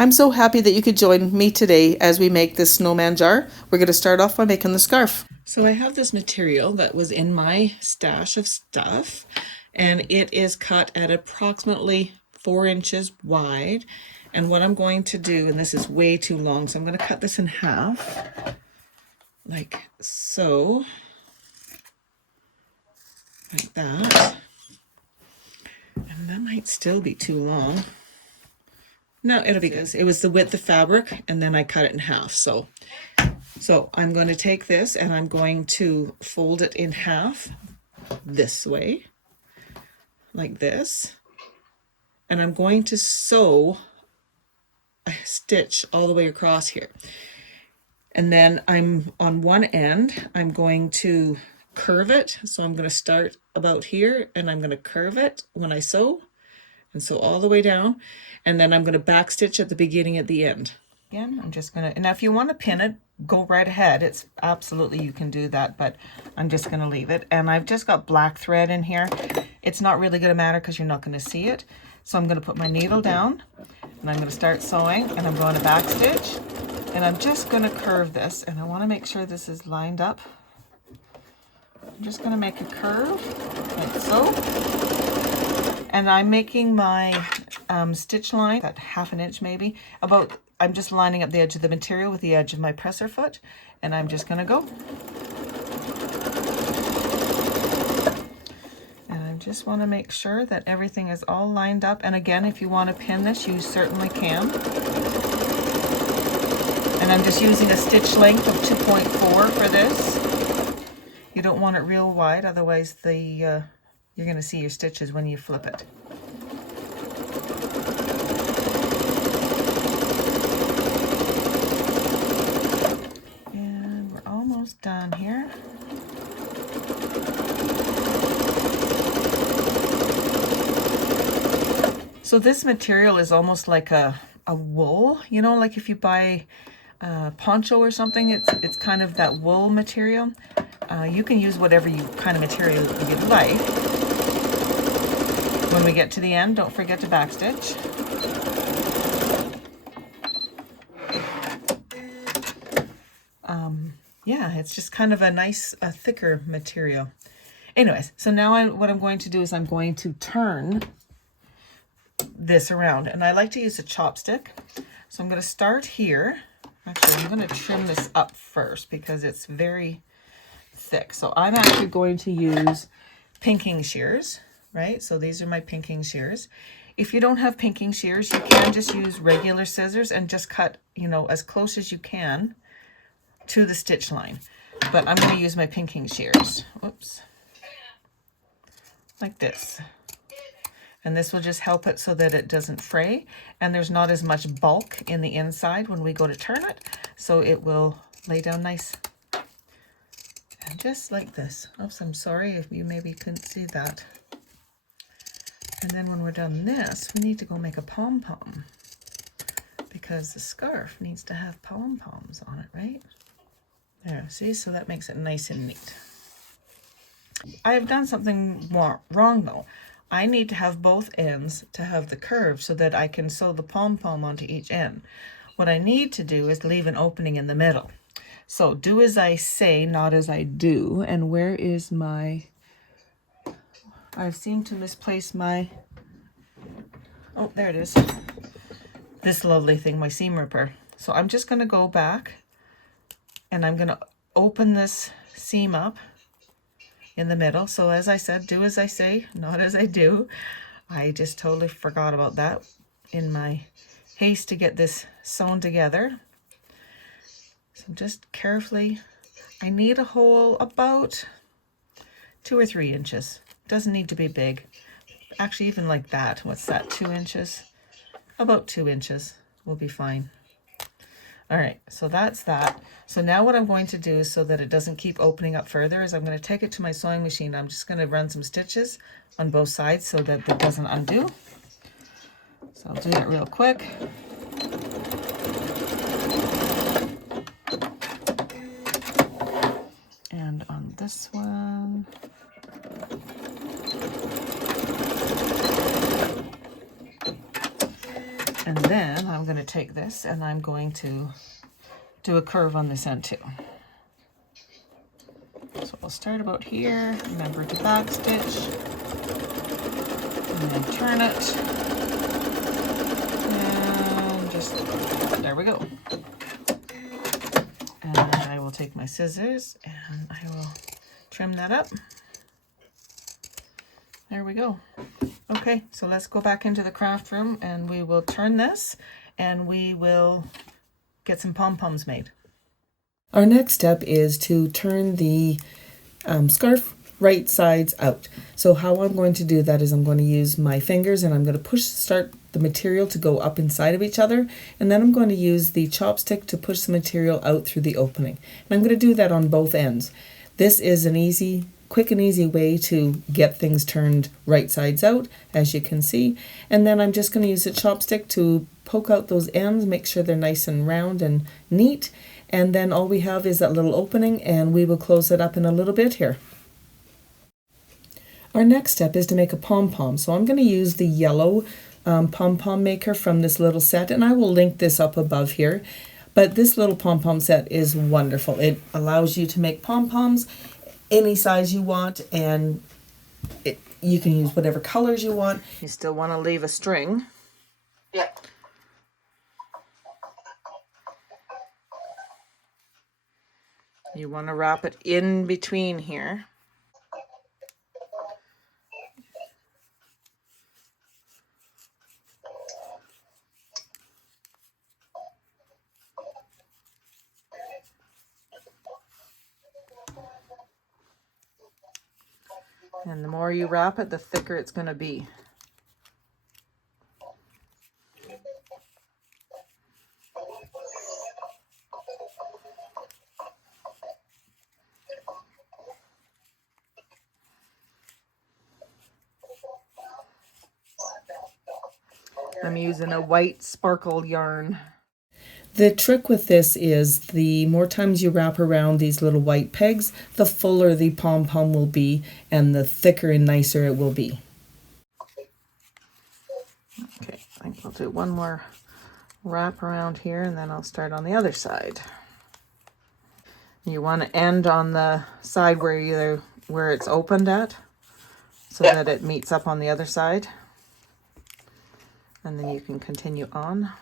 I'm so happy that you could join me today as we make this snowman jar. We're going to start off by making the scarf. So I have this material that was in my stash of stuff, and it is cut at approximately 4 inches wide. And what I'm going to do, and this is way too long, so I'm going to cut this in half, like so, like that. And that might still be too long. No, it'll be good. It was the width of fabric, and then I cut it in half. So I'm going to take this and I'm going to fold it in half this way, like this. And I'm going to sew a stitch all the way across here. And then I'm on one end, I'm going to curve it. So I'm going to start about here and I'm going to curve it when I sew. And sew all the way down, and then I'm going to back stitch at the beginning at the end. Again, I'm just going to, now if you want to pin it, go right ahead. It's absolutely, you can do that, but I'm just going to leave it. And I've just got black thread in here. It's not really going to matter because you're not going to see it. So I'm going to put my needle down and I'm going to start sewing, and I'm going to back stitch, and I'm just going to curve this, and I want to make sure this is lined up. I'm just going to make a curve like so. And I'm making my stitch line at 1/2 inch maybe. I'm just lining up the edge of the material with the edge of my presser foot, and I'm just going to go. And I just want to make sure that everything is all lined up. And again, if you want to pin this, you certainly can. And I'm just using a stitch length of 2.4 for this. You don't want it real wide, otherwise you're going to see your stitches when you flip it. And we're almost done here. So this material is almost like a wool, you know, like if you buy a poncho or something, it's kind of that wool material. You can use whatever kind of material you'd like. When we get to the end, don't forget to backstitch. Yeah, it's just kind of a nice, thicker material. Anyways, so now what I'm going to do is I'm going to turn this around, and I like to use a chopstick. So I'm going to start here. Actually, I'm going to trim this up first because it's very thick. So I'm actually going to use pinking shears. Right? So these are my pinking shears. If you don't have pinking shears, you can just use regular scissors and just cut, you know, as close as you can to the stitch line. But I'm going to use my pinking shears. Oops. Like this. And this will just help it so that it doesn't fray, and there's not as much bulk in the inside when we go to turn it. So it will lay down nice. And just like this. Oops, I'm sorry if you maybe couldn't see that. And then when we're done this, we need to go make a pom-pom, because the scarf needs to have pom-poms on it, right? There, see? So that makes it nice and neat. I have done something wrong though. I need to have both ends to have the curve so that I can sew the pom-pom onto each end. What I need to do is leave an opening in the middle. So do as I say, not as I do. And where is my... I seem to misplace my, oh, there it is. This lovely thing, my seam ripper. So I'm just going to go back and I'm going to open this seam up in the middle. So as I said, do as I say, not as I do. I just totally forgot about that in my haste to get this sewn together. So just carefully, I need a hole about 2 or 3 inches. Doesn't need to be big. Actually, even like that. What's that, 2 inches? About 2 inches will be fine. All right, so that's that. So now what I'm going to do so that it doesn't keep opening up further is I'm going to take it to my sewing machine. I'm just going to run some stitches on both sides so that it doesn't undo. So I'll do that real quick. And on this one, and then I'm going to take this and I'm going to do a curve on this end too. So we'll start about here, remember to back stitch, and then turn it, and just, there we go. And I will take my scissors and I will trim that up. There we go. Okay, so let's go back into the craft room and we will turn this and we will get some pom-poms made. Our next step is to turn the scarf right sides out. So how I'm going to do that is I'm going to use my fingers and I'm going to start the material to go up inside of each other, and then I'm going to use the chopstick to push the material out through the opening. And I'm going to do that on both ends. This is an quick and easy way to get things turned right sides out, as you can see. And then I'm just going to use a chopstick to poke out those ends, make sure they're nice and round and neat. And then all we have is that little opening, and we will close it up in a little bit here. Our next step is to make a pom-pom. So I'm going to use the yellow pom-pom maker from this little set, and I will link this up above here. But this little pom-pom set is wonderful. It allows you to make pom-poms any size you want, and you can use whatever colors you want. You still want to leave a string. Yeah. You want to wrap it in between here. And the more you wrap it, the thicker it's going to be. I'm using a white sparkle yarn. The trick with this is the more times you wrap around these little white pegs, the fuller the pom-pom will be and the thicker and nicer it will be. Okay, I think I'll do one more wrap around here and then I'll start on the other side. You want to end on the side where it's opened at, so that it meets up on the other side. And then you can continue on.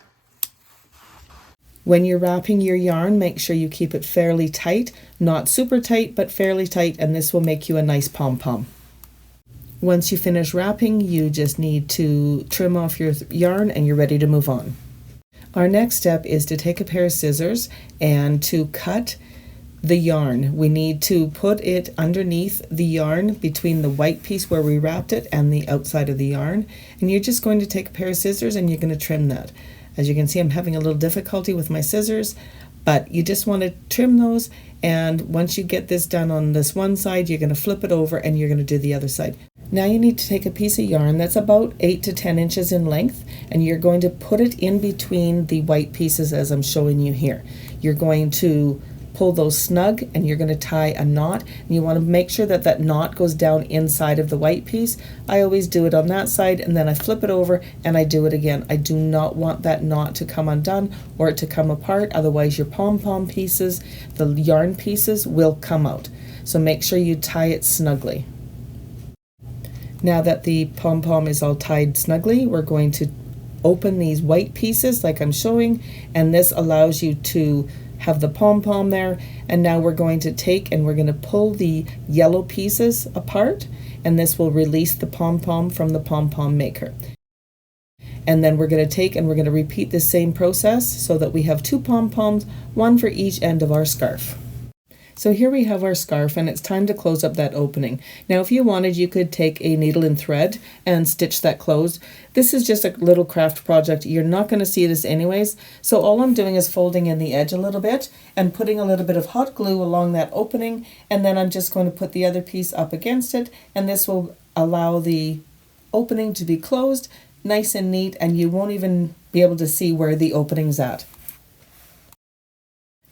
When you're wrapping your yarn, make sure you keep it fairly tight, not super tight, but fairly tight, and this will make you a nice pom-pom. Once you finish wrapping, you just need to trim off your yarn and you're ready to move on. Our next step is to take a pair of scissors and to cut the yarn. We need to put it underneath the yarn between the white piece where we wrapped it and the outside of the yarn. And you're just going to take a pair of scissors and you're going to trim that. As you can see, I'm having a little difficulty with my scissors, but you just want to trim those. And once you get this done on this one side, you're going to flip it over and you're going to do the other side. Now you need to take a piece of yarn that's about 8 to 10 inches in length, and you're going to put it in between the white pieces as I'm showing you here. You're going to pull those snug and you're going to tie a knot, and you want to make sure that that knot goes down inside of the white piece. I always do it on that side and then I flip it over and I do it again. I do not want that knot to come undone or it to come apart, otherwise your pom-pom pieces, the yarn pieces, will come out. So make sure you tie it snugly. Now that the pom-pom is all tied snugly, we're going to open these white pieces like I'm showing, and this allows you to have the pom-pom there. And now we're going to take and we're going to pull the yellow pieces apart, and this will release the pom-pom from the pom-pom maker. And then we're going to take and we're going to repeat the same process so that we have 2 pom-poms, one for each end of our scarf. So here we have our scarf, and it's time to close up that opening. Now if you wanted, you could take a needle and thread and stitch that closed. This is just a little craft project. You're not going to see this anyways. So all I'm doing is folding in the edge a little bit and putting a little bit of hot glue along that opening, and then I'm just going to put the other piece up against it, and this will allow the opening to be closed nice and neat, and you won't even be able to see where the opening's at.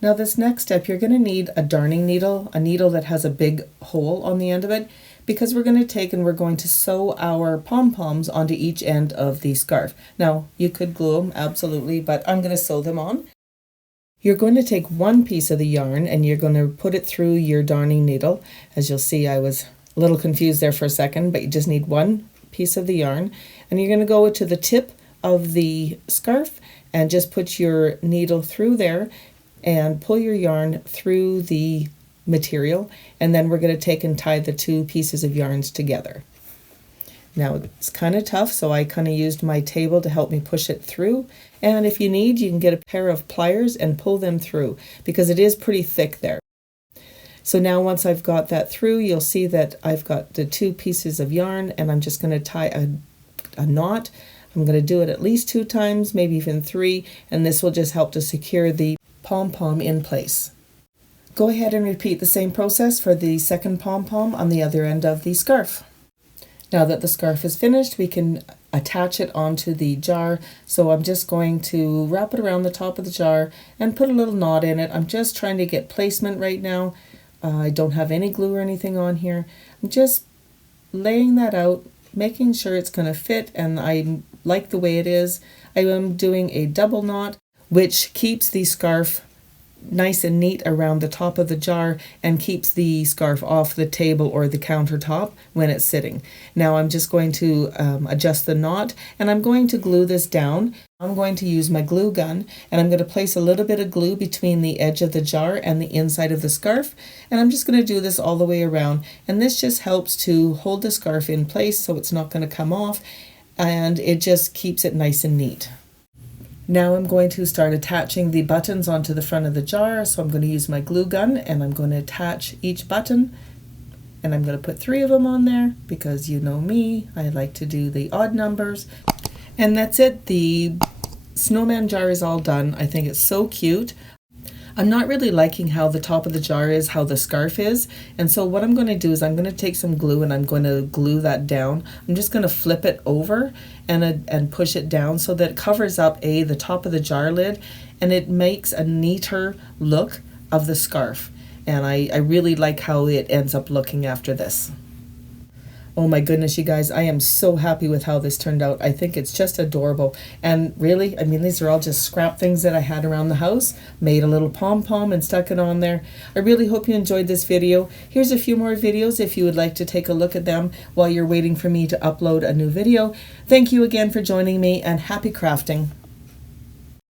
Now this next step, you're going to need a darning needle, a needle that has a big hole on the end of it, because we're going to take and we're going to sew our pom-poms onto each end of the scarf. Now, you could glue them, absolutely, but I'm going to sew them on. You're going to take one piece of the yarn and you're going to put it through your darning needle. As you'll see, I was a little confused there for a second, but you just need one piece of the yarn. And you're going to go to the tip of the scarf and just put your needle through there and pull your yarn through the material, and then we're going to take and tie the two pieces of yarns together. Now it's kind of tough, so I kind of used my table to help me push it through, and if you need, you can get a pair of pliers and pull them through because it is pretty thick there. So now once I've got that through, you'll see that I've got the two pieces of yarn, and I'm just going to tie a knot. I'm going to do it at least 2 times, maybe even 3, and this will just help to secure the pom-pom in place. Go ahead and repeat the same process for the second pom-pom on the other end of the scarf. Now that the scarf is finished, we can attach it onto the jar. So I'm just going to wrap it around the top of the jar and put a little knot in it. I'm just trying to get placement right now. I don't have any glue or anything on here. I'm just laying that out, making sure it's going to fit, and I like the way it is. I am doing a double knot, which keeps the scarf nice and neat around the top of the jar and keeps the scarf off the table or the countertop when it's sitting. Now I'm just going to adjust the knot, and I'm going to glue this down. I'm going to use my glue gun, and I'm going to place a little bit of glue between the edge of the jar and the inside of the scarf, and I'm just going to do this all the way around, and this just helps to hold the scarf in place so it's not going to come off, and it just keeps it nice and neat. Now I'm going to start attaching the buttons onto the front of the jar. So I'm going to use my glue gun, and I'm going to attach each button, and I'm going to put 3 of them on there because you know me, I like to do the odd numbers. And that's it. The snowman jar is all done. I think it's so cute. I'm not really liking how the top of the jar is, how the scarf is. And so what I'm going to do is I'm going to take some glue and I'm going to glue that down. I'm just going to flip it over and push it down so that it covers up the top of the jar lid, and it makes a neater look of the scarf. And I really like how it ends up looking after this. Oh my goodness, you guys, I am so happy with how this turned out. I think it's just adorable. And really, I mean, these are all just scrap things that I had around the house. Made a little pom-pom and stuck it on there. I really hope you enjoyed this video. Here's a few more videos if you would like to take a look at them while you're waiting for me to upload a new video. Thank you again for joining me, and happy crafting.